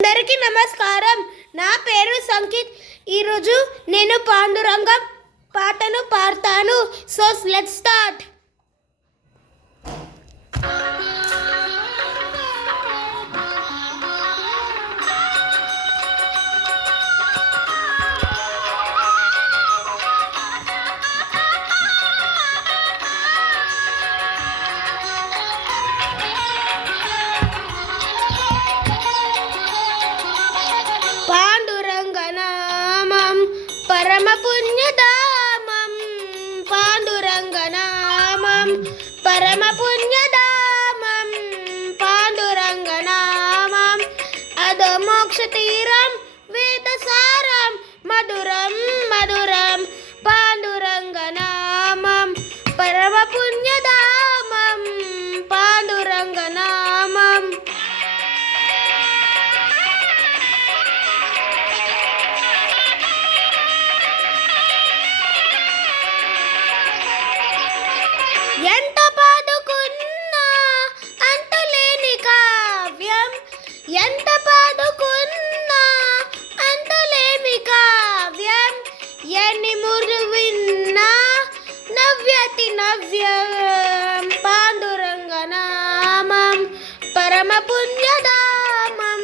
అందరికీ నమస్కారం. నా పేరు సంకిత్. ఈరోజు నేను పాండురంగం పాటను పాడతాను. So let's start. పరమ పుణ్యధామం పాండురంగనామం, పరమ పుణ్యధామం పాండురంగనామం. అదో మోక్ష తీరం వేదసారం మధురం మధురం పాండురంగనామం, పరమ పుణ్యధామం పాండురంగనామం. ఎంత పాడుకున్నా అంతులేని కావ్యం, ఎంత పాడుకున్నా అంతులేని కావ్యం. ఎన్ని మురు విన్నా నవ్యతి నవ్యం పాండురంగనామం, పరమ పుణ్యధామం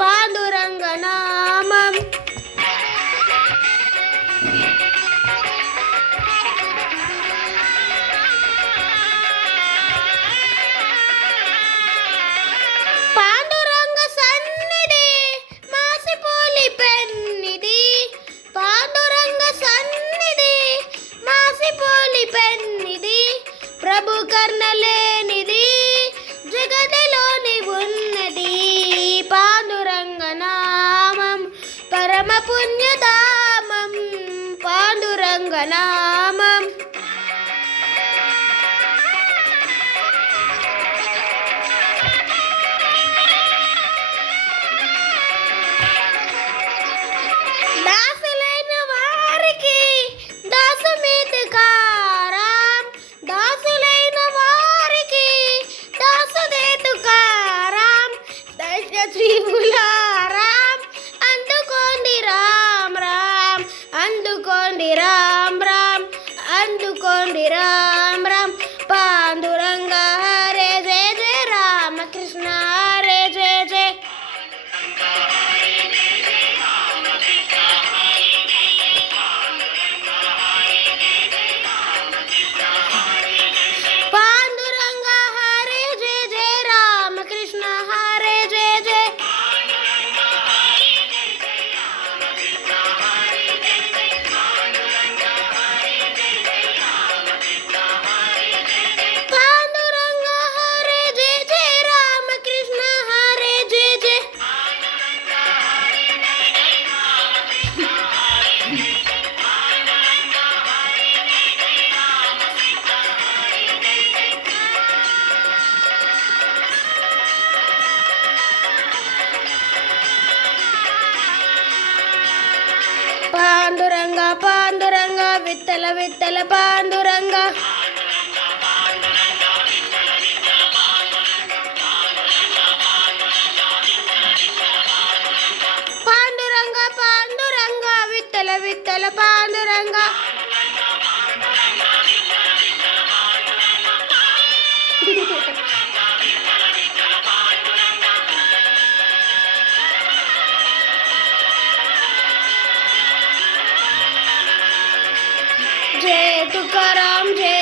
పాండురంగనామం. ప్రభు కర్ణలేనిది జగతిలోని ఉన్నది పాండురంగనామం, పరమ పుణ్యధామం పాండురంగనామం. దాసులైన వారికి దాసమేతుకారం, దాసులైన వారికి దాసదేతుకారం. దశ శ్రీములారాం అందుకోండి రామ్ రామ్, అందుకోండి రామ్ రామ్, అందుకోండి రామ్ రామ్. పాండురంగ హరే జయ జయ, రామకృష్ణ హరే జయ జయ. పాండురంగ హరే జయ జయ, రామకృష్ణ హరే జయ జయ. పాండురంగ హరే జయ జయ, రామకృష్ణ హరే జయ జయ. పాండురంగ పాండురంగ విత్తల విత్తల పాండురంగ. పాండురంగ పాండురంగ విత్తల విత్తల పాండురంగ. जय तुकाराम जय